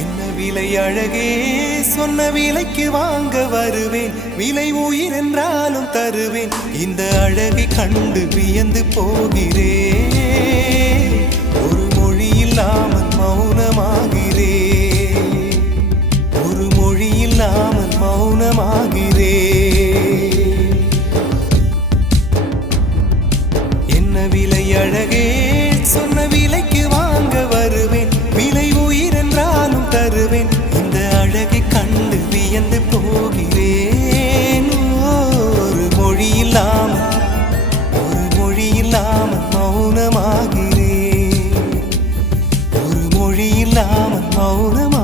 என்ன விலை அழகே சொன்ன விலைக்கு வாங்க வருவேன் விலை உயிர் என்றாலும் தருவேன் இந்த அழகை கண்டு வியந்து போகிறேன் ஒரு மொழி இல்லாமல் மௌனமாகிறேன் ஒரு மொழி இல்லாமல் மௌனமாகிறேன் என்ன விலை அழகே சொன்ன விலைக்கு வாங்க வருவேன் விலை உயிர் என்றாலும் தருவேன் இந்த அழகை கண்டு வியந்து போகிறேன் ஒரு மொழி இல்லாமல் மௌனமாகிறேன் ஒரு மொழி இல்லாமல் மௌனமாக